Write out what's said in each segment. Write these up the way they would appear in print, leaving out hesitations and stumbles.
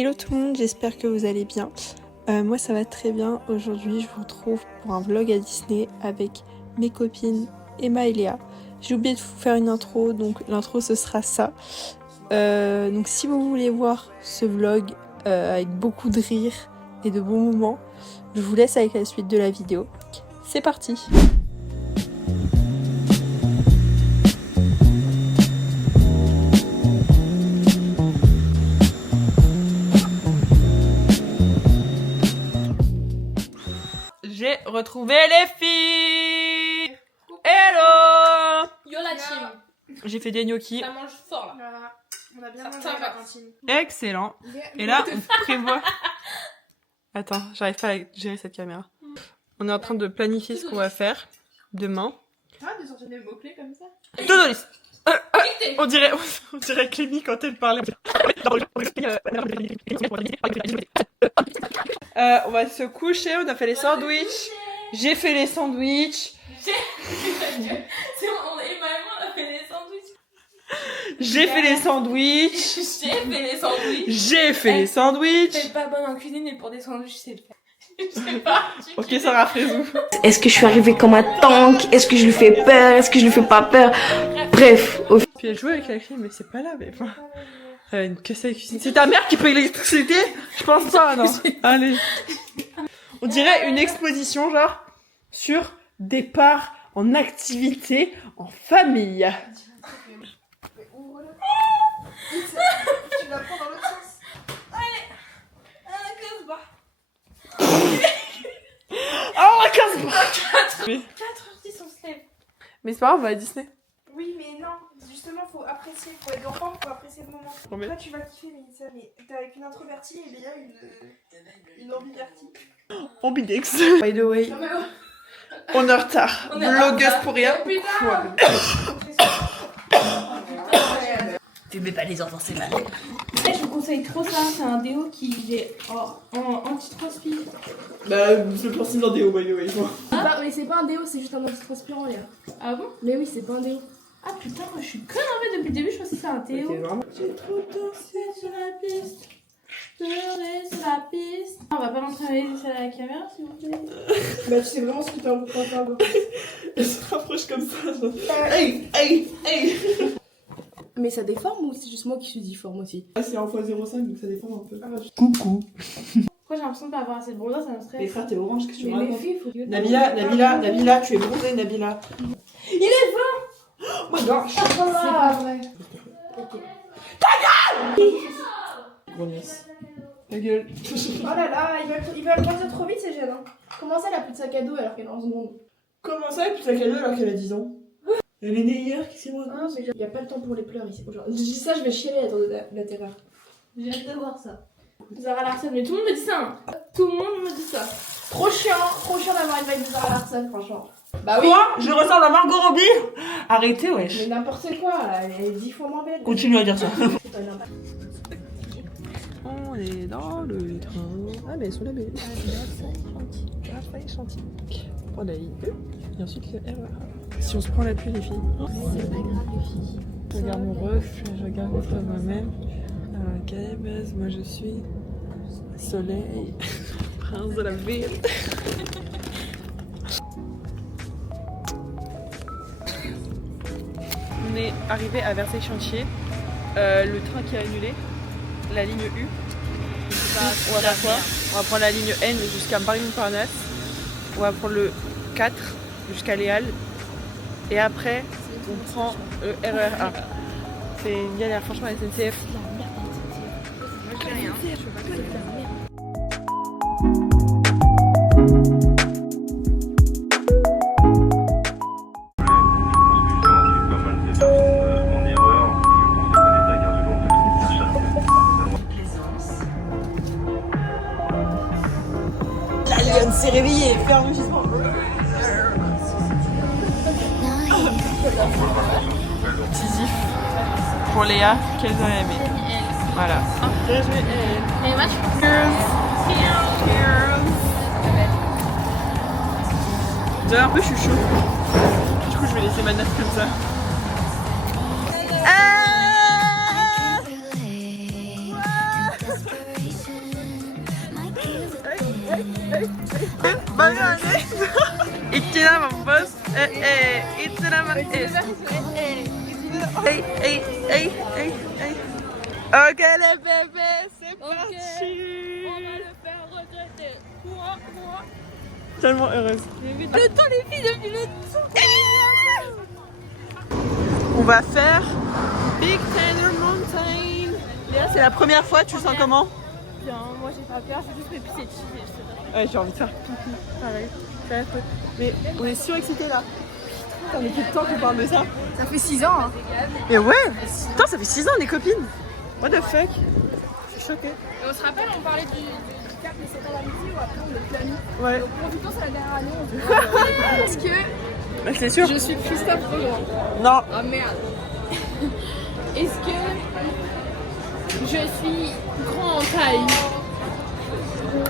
Hello tout le monde, j'espère que vous allez bien. Moi ça va très bien. Aujourd'hui je vous retrouve pour un vlog à Disney avec mes copines Emma et Léa. J'ai oublié de vous faire une intro, donc l'intro ce sera ça. Donc si vous voulez voir ce vlog avec beaucoup de rire et de bons moments, je vous laisse avec la suite de la vidéo. C'est parti! J'ai retrouvé les filles. Hello. Yo la team. J'ai fait des gnocchis. Ça mange fort là. Voilà. On a bien Ça mangé va. à la cantine. Excellent. Et là, on prévoit... Attends, j'arrive pas à gérer cette caméra. On est en train de planifier ce qu'on va faire demain. Ah, de sortir des mots-clés comme ça. Dodolis. On dirait Clémy quand elle parlait. On va se coucher, on a fait les sandwichs. J'ai fait les sandwichs. C'est on est Emma et moi, on a fait les sandwichs. J'ai fait les sandwichs. J'ai fait les sandwichs. J'ai fait les sandwichs. T'es pas bonne en cuisine et pour des sandwichs, c'est le faire. Je sais pas. Ok, Sarah Frézou. Est-ce que je suis arrivée comme un tank? Est-ce que je lui fais peur? Est-ce que je lui fais pas peur? Bref, au Puis elle joue avec la clé, mais c'est pas là, mais enfin. Qu'est-ce que c'est? C'est ta mère qui paye l'électricité? Je pense pas, non. Allez. On dirait une exposition, genre, sur départ en activité en famille. Tu la prends dans l'autre sens. Oh, casse-moi! 4h10 on se lève. Mais c'est pas grave, on va à Disney. Oui, mais non. Justement, faut apprécier. Pour les enfants, faut apprécier le moment. Non, mais- Là, tu vas kiffer, Mélissa. Mais t'es avec une introvertie et Léa une ambivertie. Ambidex. By the way, Non, mais oh. on est en retard. On est en Vlogueuse retard. pour rien. Oh, putain. Quoi, Fumez pas les enfants, c'est mal. Je vous conseille trop ça, c'est un déo qui est en anti-transpi. Bah, c'est le principe d'un déo, by the way. Mais c'est pas un déo, c'est juste un antitranspirant, Léa. Ah bon? Mais oui, c'est pas un déo. Ah putain, moi je suis conne en fait depuis le début, je pensais que c'était un déo. vraiment... J'ai trop dansé sur la piste. Pleuré sur la piste. On va pas montrer à la caméra s'il vous plaît. Bah, tu sais vraiment ce que t'es en train de faire. Elle se rapproche comme ça. Genre... Hey, hey, hey. Mais ça déforme ou c'est juste moi qui suis difforme aussi? Ah, c'est en x05, donc ça défend un peu. Ah, Coucou. Pourquoi j'ai l'impression de pas avoir assez de bronzage, ça me stresse. Les frères, t'es orange, qu'est-ce que tu Mais me les racontes? filles, faut que... Nabila, tu es bronzée, Nabila. Il est 20. Oh my gosh. C'est pas vrai. Grognasse. Ta gueule. Oh là là, il va grandir trop vite, c'est gênant. Comment ça, elle a plus de sac à dos alors qu'elle est en seconde? Comment ça, elle plus sa cadeau alors qu'elle a 10 ans? Elle est née hier, qu'est-ce que c'est moi? Ah, mais il y a pas le temps pour les pleurs ici aujourd'hui. Je dis ça, je vais chialer à la terreur. J'ai hâte de voir ça. Zara Larson, mais tout le monde me dit ça. Hein. Tout le monde me dit ça. Trop chiant d'avoir une vibe de Zara Larson, franchement. Bah oui. Quoi? Je ressemble à Margot Robbie? Arrêtez, wesh. Mais n'importe quoi, elle est 10 fois moins belle. Continue à dire ça. C'est pas normal. On est dans le train. Ah, mais elles sont là, mais. Versailles Chantilly. On prend la ligne E et ensuite le RER. Si on se prend la pluie, les filles. C'est pas grave, les filles. Je regarde mon reflet, je regarde moi-même. Ok, base, moi je suis Soleil, prince de la ville. On est arrivé à Versailles-Chantier, le train qui a annulé, la ligne U. On va faire quoi? On va prendre la ligne N jusqu'à Paris-Montparnasse. On va prendre le 4 jusqu'à Les Halles. Et après, on prend le RER A. C'est une galère, franchement, la SNCF. La lionne s'est réveillée, fais un rugissement. Tisif pour Léa, qu'elles auraient aimé. Voilà. Et match. Déjà un peu chouchou. Du coup je vais laisser ma natte comme ça. Bonne année. İçine mi bas? İçine mi? Hey, hey, hey, hey, hey. Ok les bébés, c'est parti. On va le faire regretter. Moi. Tellement heureuse. Le temps les filles depuis le temps. On va faire Big Thunder Mountain. Léa, c'est la première fois, tu le sens comment? Bien, moi j'ai pas peur, je vais juste me pisser dessus. Ouais, j'ai envie de faire pipi. Pareil. Mais on est surexcités là. Putain, mais quel temps qu'on parle de ça. Ça fait 6 ans. Hein. Mais ouais. Putain, ça fait 6 ans, on est copines. What the fuck. Je suis choquée. Et on se rappelle, on parlait du cap mais c'est pas l'amitié ou après on est plus amis. Ouais. Donc profitons, c'est la dernière année. Est-ce que Bah, c'est sûr. je suis Christophe Roland? Non. Ah merde. Est-ce que je suis grand en taille?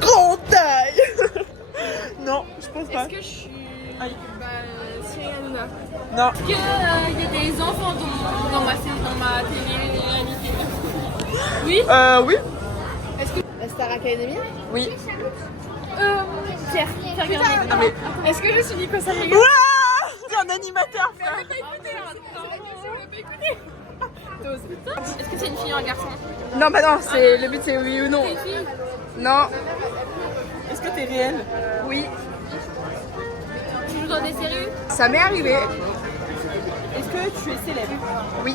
Grande taille. Non, je pense pas. Est-ce que je suis Aïe. Cyril Hanouna? Non. Est-ce qu'il y a des enfants dans ma télé-réalité? Oui. Oui. Est-ce que la Star Academy? Oui. Pierre, regardez. Ah, mais... Est-ce que je suis Nico Salvega? Ouah, c'est un animateur, frère. Est-ce que c'est une fille ou un garçon? Non, bah non, c'est le but c'est oui ou non. C'est une fille. Non. Est-ce que t'es réel? Oui. Tu joues dans des séries? Ça m'est arrivé. Est-ce que tu es célèbre? Oui.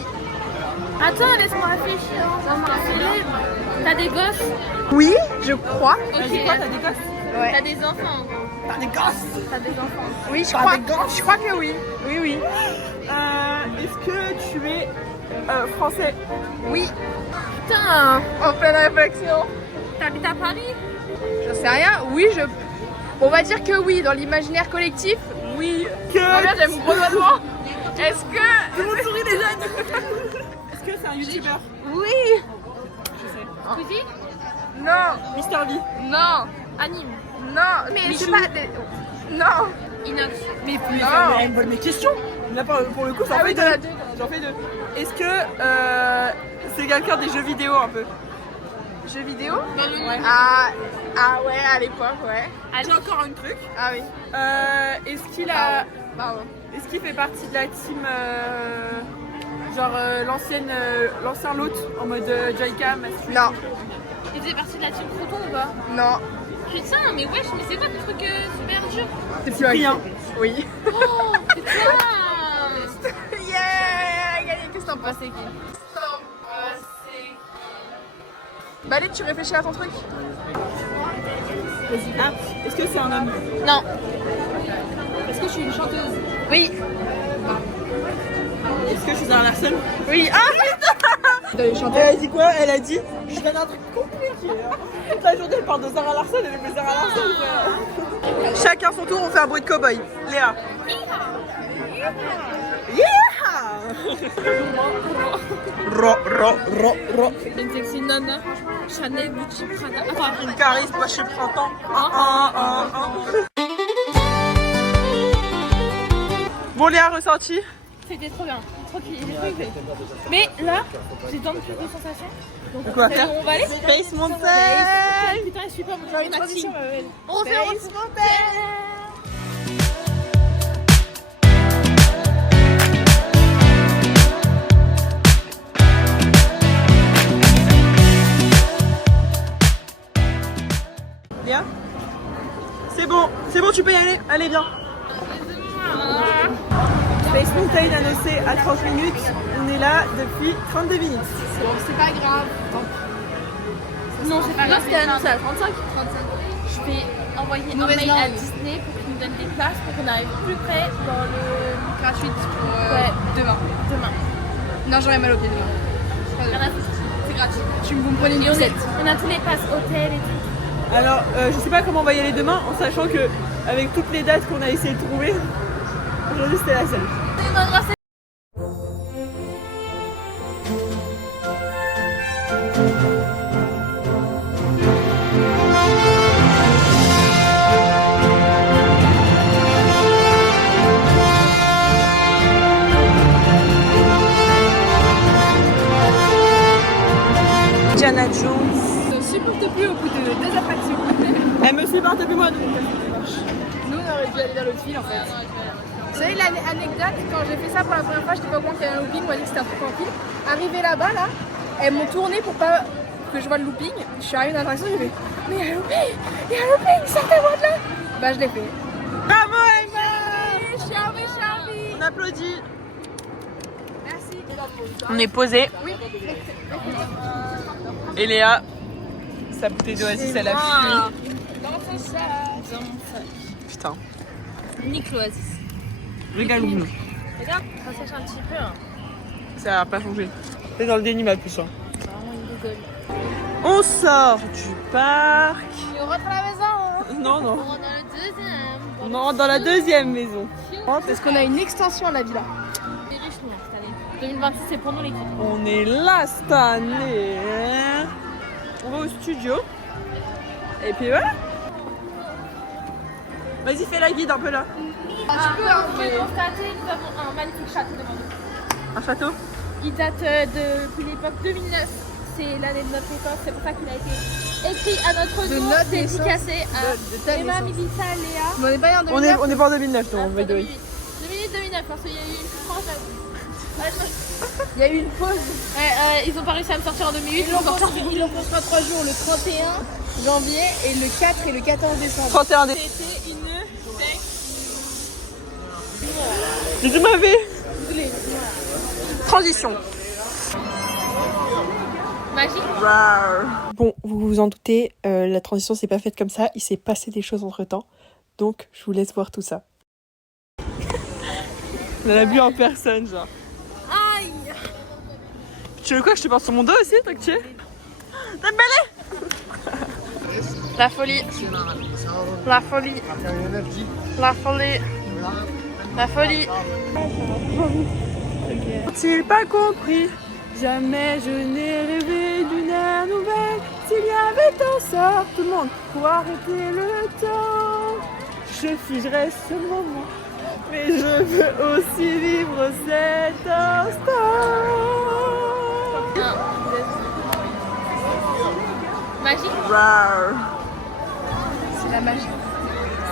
Attends, laisse-moi réfléchir. Célèbre. T'as des gosses? Oui, je crois. Vas-y, quoi, t'as des gosses? Ouais. T'as des enfants? T'as des gosses? T'as des enfants? Oui, je crois que oui. Oui, oui. Est-ce que tu es français? Oui. Putain, En pleine réflexion. t'habites à Paris? Je sais rien. Oui, on va dire que oui, dans l'imaginaire collectif. Oui. Que... Regarde, j'ai mon gros doigt devant. Est-ce que... Tout le monde sourit déjà. Est-ce que c'est un youtubeur? Oui. Squeezie? Non. Mister V. Non. Anime? Non. Mais c'est pas... Non. Inox? Mais plus, Non. elle me vole mes questions. Là, pour le coup, j'en Ah fais oui, deux. t'en as deux. J'en fais deux. Est-ce que c'est quelqu'un des jeux vidéo un peu? Jeux vidéo? Ouais. Ah ouais, à l'époque, ouais. J'ai encore un truc. Ah oui. Est-ce qu'il a... Pardon. Est-ce qu'il fait partie de la team l'ancien lot en mode Joycam? Non. Il faisait partie de la team Crouton ou pas? Non. Putain, mais wesh, mais c'est quoi le truc super dur? C'est Cyprien. Oui. Oh, putain! Yeah, gagné. Qu'est-ce que t'en penses? Bah allez, tu réfléchis à ton truc. Vas-y. Ah, est-ce que c'est un homme? Non. Est-ce que je suis une chanteuse? Oui. Est-ce que je suis un Larsen? Oui. Ah putain. Elle a dit quoi? Elle a dit je donne un truc compliqué. Toute la journée elle parle de Zara Larson, elle fait Zara Larson. Chacun son tour, on fait un bruit de cow-boy. Léa. Ro. Une sexy nana. Chanel, Gucci, Prada. Enfin, Une charisme, moi je suis printemps. Bon Léa, ressenti? c'était trop bien. Trop kiffé. Mais là, j'ai tant de plus de sensations. Donc, Quoi faire? on va aller. Space Mountain. Putain, je suis pas mon chéri, ma team. On refait. Léa? C'est bon, tu peux y aller. Allez, viens. Space Mountain annoncé à 30 minutes. On est là depuis 32 minutes. C'est pas grave. Non, c'est pas grave, c'était annoncé à 35. Je vais envoyer un Mauvaise mail langue. à Disney pour qu'ils nous donnent des places pour qu'on arrive plus près dans le... Gratuite pour Ouais. demain. demain. Non, j'aurais mal au pied demain. Rien à foutre. C'est gratuit. Vous me prenez une Et on, poussette. on a tous les passes hôtel et tout. Alors, je sais pas comment on va y aller demain, en sachant que avec toutes les dates qu'on a essayé de trouver, aujourd'hui c'était la seule. Diana Jones. Je ne supporte plus au bout de 2 attractions. Elle me sépare depuis moi donc. Nous, on aurait dû aller vers l'autre fil en fait. Vous savez l'anecdote, quand j'ai fait ça pour la première fois, j'étais pas au courant qu'il y avait un looping, on m'a dit que c'était un truc en fil. Arrivé là-bas, là, elles m'ont tourné pour pas que je vois le looping. Je suis arrivée dans l'attraction, j'ai fait mais il y a un looping, il y a un looping, sortez-moi de là. Bah je l'ai fait. Bravo Emma! Je suis ravie. On applaudit. Merci. On est posé. Oui. Et Léa, sa bouteille d'Oasis, elle a fui. Dans ton sac. Dans mon sac. Putain. Nique l'Oasis. Régalons-nous. Regarde, ça sèche un petit peu. Hein. Ça a pas changé. C'est dans le déni ma puce. Hein. C'est vraiment une gogole. On sort du parc. Et on rentre à la maison. Hein. Non, non. On rentre dans le deuxième. On rentre dans la deuxième maison. Parce qu'on a une extension à la villa. C'est riche nous cette année. 2026 c'est pour nous l'équipe. On est là cette année. On va au studio. Et puis voilà. Vas-y, fais la guide un peu là. Comme vous pouvez constater, nous avons un magnifique château devant nous. Un château. Il date depuis l'époque 2009. C'est l'année de notre naissance, c'est pour ça qu'il a été écrit à notre nom, dédicacé à Emma, Milita, Léa. Mais on est pas en 2009. On est pas en 2009, non, Ah, by the way. 2008-2009, parce qu'il y a eu une France. Il y a eu une pause. Ils ont pas réussi à me sortir en 2008. Ils l'ont construit en 3 jours, le 31 janvier et le 4 et le 14 décembre. 31 décembre. C'était une Je m'avais. Transition. magique. Bon, vous vous en doutez, la transition s'est pas faite comme ça. Il s'est passé des choses entre temps. Donc, je vous laisse voir tout ça. On l'a bu en personne, genre. Aïe. Tu veux quoi que je te porte sur mon dos aussi, toi que tu es? T'as une balai? La folie. La folie. La folie. La folie. N'a-t-il pas compris? Jamais je n'ai rêvé d'une ère nouvelle. S'il y avait un sort, tout le monde, pour arrêter le temps, je figerais ce moment. Mais je veux aussi vivre cet instant. Magique. C'est la magie.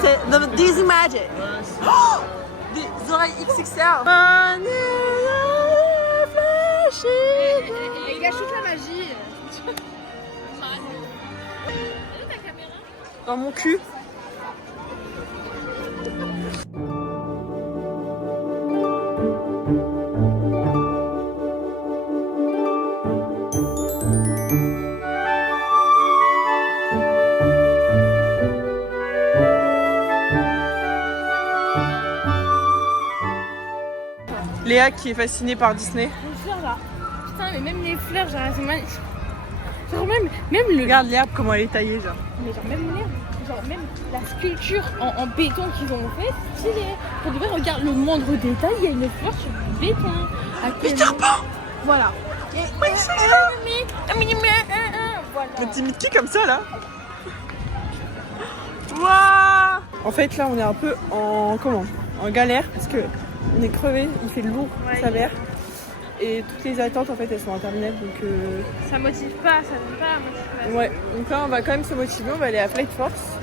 C'est the Dizzy Magic. Oh, des oreilles XXL. Les gars, shoot la magie. Dans mon cul. Léa qui est fascinée par Disney. Les fleurs là. Putain, mais même les fleurs, genre, c'est magnifique. Genre, même le. Regarde l'herbe comment elle est taillée, genre. Mais genre, même l'herbe, genre, même la sculpture en béton qu'ils ont fait, c'est stylé. Pour de vrai, regarde le moindre détail, il y a une fleur sur du béton. Peter Pan. Voilà. Oui, c'est ça. Voilà. Le petit Mickey comme ça, là. Waouh. En fait, là, on est un peu en galère parce que on est crevé, il fait lourd, ça s'avère. Et toutes les attentes, en fait, elles sont interminables, donc. Ça motive pas, ça donne pas motivation. Ouais. Donc là, on va quand même se motiver. On va aller à Flight Force.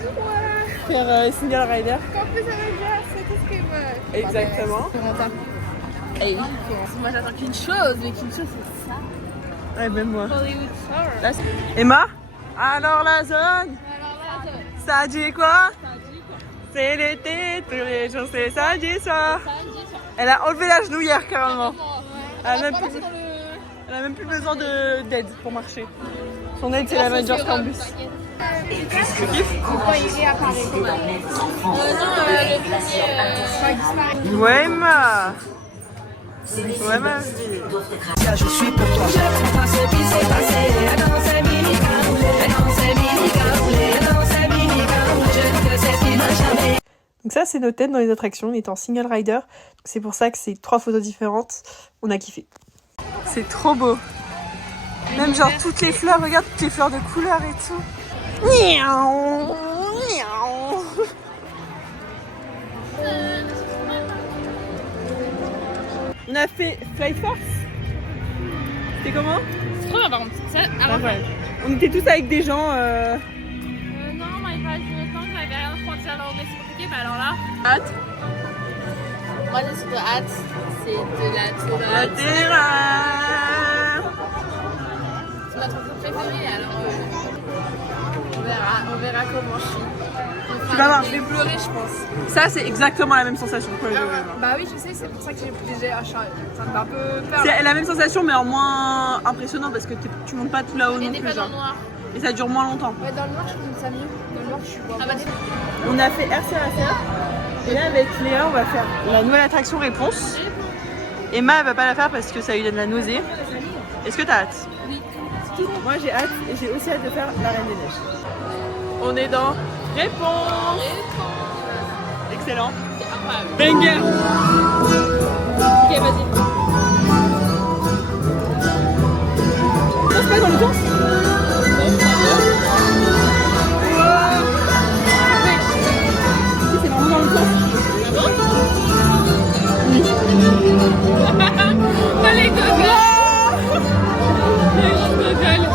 Faire Single Rider. Quand plus ça va bien, c'est tout ce que moi. Exactement. C'est rentable. Et moi j'attends qu'une chose, mais qu'une chose c'est ça. Ouais, même moi. Hollywood Tower. Là, Emma, alors la zone, Alors là, ça dit quoi? C'est l'été, tous les jours c'est samedi soir. Elle a enlevé la genouillère carrément. Elle a même plus besoin d'aide pour marcher. Son aide c'est l'Avengers Campus. Tu kiffes? Quand il réapparaît. non, le premier. Ouais, Emma. Ouais, ma vie. Je suis pour toi. Je comprends pas ce qui s'est passé. Dans ces je ne sais ce qui m'a jamais. Donc ça c'est nos têtes dans les attractions, on est en single rider. C'est pour ça que c'est 3 photos différentes. On a kiffé. C'est trop beau. Même genre toutes les fleurs, regarde toutes les fleurs de couleur et tout. Miaou, miaou. On a fait Flight Force. C'était comment? C'est trop bien par contre. Ça, Ah, ouais. On était tous avec des gens. non, my God. depuis longtemps que j'avais rien pour dire là, mais c'est compliqué, mais alors là. Hâte. Moi j'ai surtout hâte, c'est de la La terreur. C'est ma chanson préférée, alors on verra comment je suis. Tu vas voir. Je vais pleurer, je pense. Ça, c'est exactement la même sensation. Quoi, Bah oui, je sais, c'est pour ça que j'ai ça me fait un peu peur. c'est la même sensation, mais en moins impressionnant parce que tu montes pas tout là-haut Et non t'es plus. pas dans le Genre. noir. Et ça dure moins longtemps. Ouais, dans le noir, je trouve ça mieux. Dans le noir, je suis Ah bah On a fait RCRCR. Et là, avec Léa, on va faire la nouvelle attraction Réponse. Emma, elle va pas la faire parce que ça lui donne la nausée. Est-ce que t'as hâte? Oui. Moi, j'ai hâte et j'ai aussi hâte de faire la Reine des Neiges. On est dans Réponse. Excellent. Banger. Ok, vas-y. On se passe dans le temps. C'est vraiment dans le temps. Pas les gogoles. Les gogoles.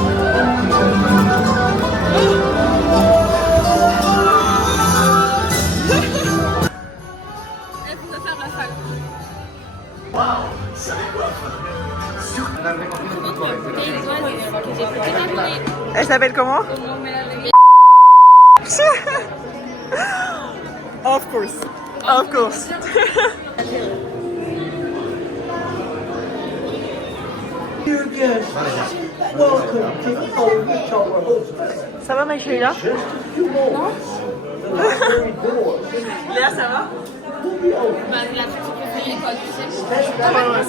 Elle faut faire la salle. Elle s'appelle comment? Of course. Of course. Ça va, Maïcha, là? Non. Léa, ça va? Bah, l'attraction préférée, quoi, tu sais.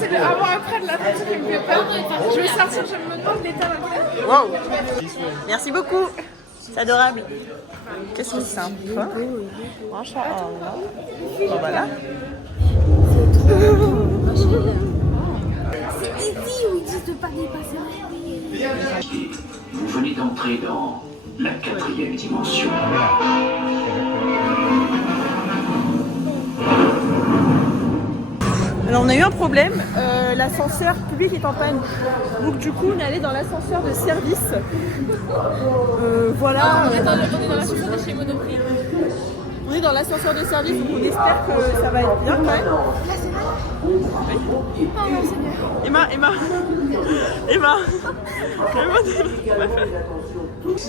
c'est le avant-après de l'attraction qui me fait peur. Je vais sortir, je me demande l'état dans lequel. Wow. Merci beaucoup. C'est adorable. Qu'est-ce que c'est sympa. Franchement, bon, voilà. Vous venez d'entrer dans la 4e dimension. Alors on a eu un problème, l'ascenseur public est en panne. Donc du coup on est allé dans l'ascenseur de service. Voilà. On est dans l'ascenseur de chez Monoprix. On est dans l'ascenseur de service, donc on espère que ça va être bien quand même. Emma.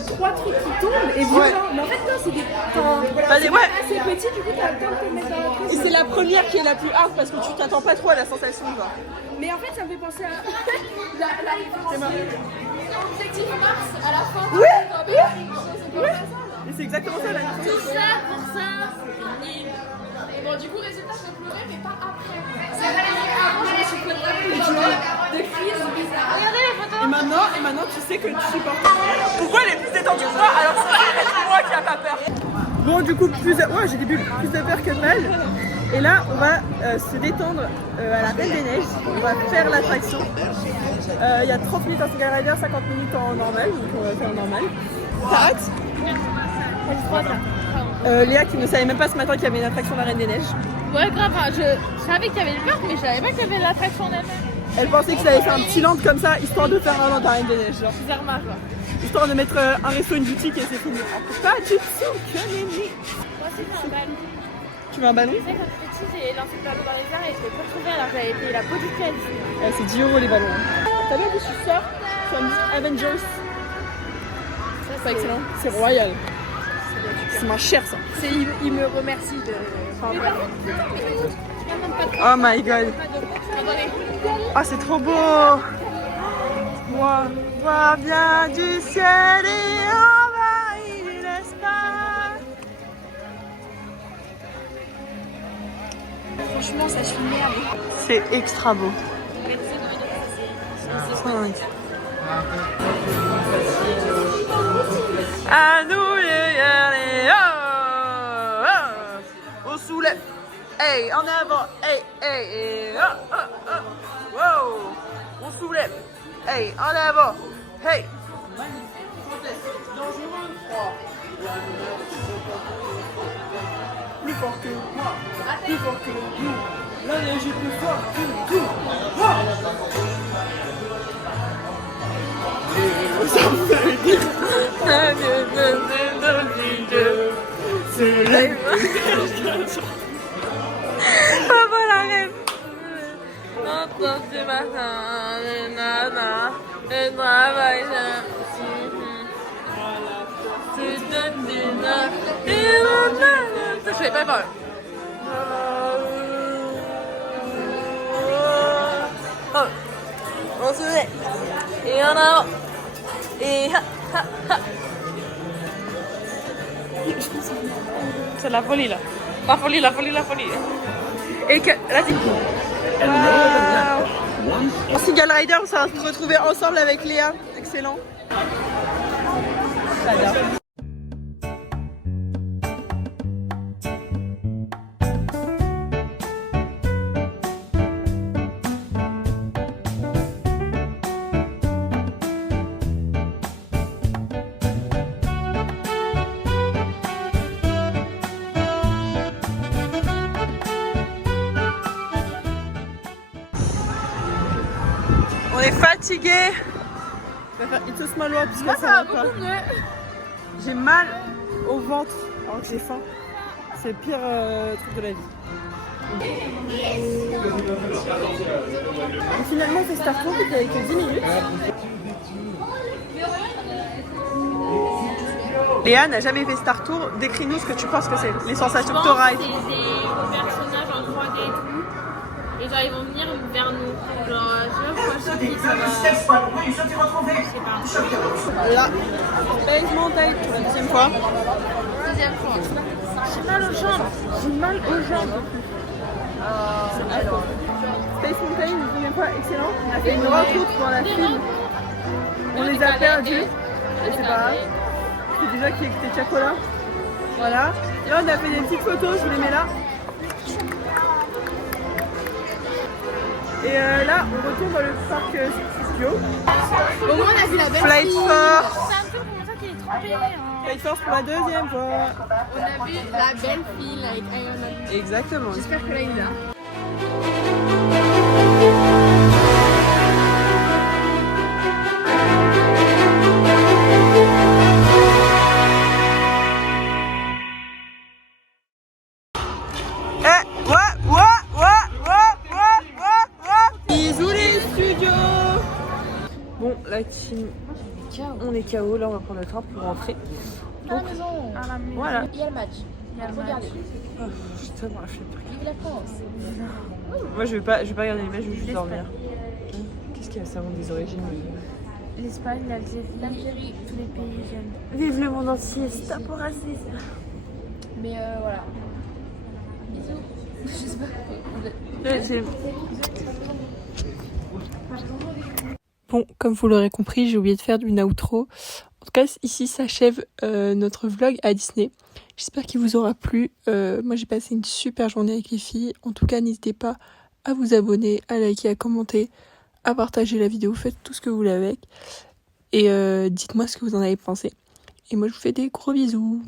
Trois trucs qui tombent et voilà. Mais en fait, non, c'est des. Ouais. assez petit, du coup, t'as le temps de te mettre dans la Et prise. c'est la première qui est la plus hard parce que tu t'attends pas trop à la sensation. Genre. Mais en fait, ça me fait penser à la référence. Objectif Mars à la fin. Et c'est exactement ça la Tout ça pour ça. Bon, du coup, résultat, je vais pleurer, mais pas après. C'est vrai, avant, je me suis pleuré de crise bizarre. Regardez les photos. Et maintenant tu sais que tu supportes. Pourquoi elle est plus détendue que moi alors c'est moi qui a pas peur. Bon du coup plus de peur que mal. Et là on va se détendre à la Reine des Neiges. On va faire l'attraction. Il y a 30 minutes en single rider, 50 minutes en normal, donc on va faire en normal. T'as hâte? Léa qui ne savait même pas ce matin qu'il y avait une attraction de la Reine des Neiges. Ouais, grave, je savais qu'il y avait le parc, mais je savais pas qu'il y avait l'attraction en elle-même. Elle pensait que ça allait faire un petit land comme ça, histoire de faire un land à la Reine des Neiges. Genre. Bizarrement, quoi. Histoire de mettre un resto, une boutique et c'est fini. Pas du tout, que nenni. Moi aussi, j'ai un ballon. Tu veux un ballon? Tu sais, quand j'étais petite, j'ai lancé le ballon dans les airs et je l'ai pas retrouvé alors que j'avais payé la peau du caisse. C'est 10 € les ballons. T'as vu que je sors sur la musique Avengers? C'est pas excellent. C'est royal. C'est ma chère ça. Il me remercie de. Enfin, bref. Oh my god. Ah c'est trop beau. Voir bien du ciel et envahir l'espace. Franchement, ça suit merde. C'est extra beau. À nous les guerriers, oh, oh. On soulève, hey, en avant, hey, hey, hey, oh, oh, oh. Wow. On soulève, hey, en avant, hey. Plus fort que moi, plus fort que nous. La neige est plus fort que tout. Ça me fait dire. Voilà, rêve. Entends du matin, nana, et travaille. Tu donnes du nana, et nana. Je fais pas les paroles. On se met. Et en avant. Et ha, ha, ha. C'est la folie là. La folie, la folie, la folie. Et que là, wow. En Single Rider, on s'est retrouvés ensemble avec Léa. Excellent. J'adore. On est fatigué. Je vais faire It's Small World parce que ça va pas. J'ai mal au ventre alors que j'ai faim. C'est le pire truc de la vie. Et finalement, on fait Star Tour avec 10 minutes. Léa n'a jamais fait Star Tour. Décris-nous ce que tu penses que c'est, les sensations que tu auras. C'est des personnages en 3D et tout. Et genre ils vont venir vers nous. Genre je sais pas qui ça va. Je sais pas. Là, Space Mountain pour la deuxième fois. Deuxième fois. J'ai mal aux jambes. J'ai mal aux jambes. Space Mountain, une deuxième fois, excellent. On a fait une rencontre dans la file. On les a perdus. Et c'est pas grave. C'est déjà qui était Chacola. Voilà. Là, on a fait des petites photos, je vous les mets là. Et là, on retourne dans le parc studio. Au moins, on a vu la belle Flight fille. Force. C'est un peu pour ça qu'il est trompé. Flight Force pour la deuxième fois. On a vu la belle fille avec Iron Man. Exactement. J'espère que là, il est là. Bisous les studios. Bon, la team, on est KO. Là, on va prendre le train pour rentrer. À la maison. Voilà. Il y a le match. Regardez. Oh, putain, moi, je fais peur. Vive la France. Moi, je vais pas regarder les matchs, je vais juste dormir. Qu'est-ce qu'il y a, ça des origines? L'Espagne, l'Algérie, tous les pays j'aime. Vive le monde entier, stop au racisme. Mais voilà. Bisous. Je sais pas. Bon, comme vous l'aurez compris, j'ai oublié de faire une outro. En tout cas, ici s'achève notre vlog à Disney. J'espère qu'il vous aura plu. Moi, j'ai passé une super journée avec les filles. En tout cas, n'hésitez pas à vous abonner, à liker, à commenter, à partager la vidéo. Faites tout ce que vous voulez avec. Et dites-moi ce que vous en avez pensé. Et moi, je vous fais des gros bisous.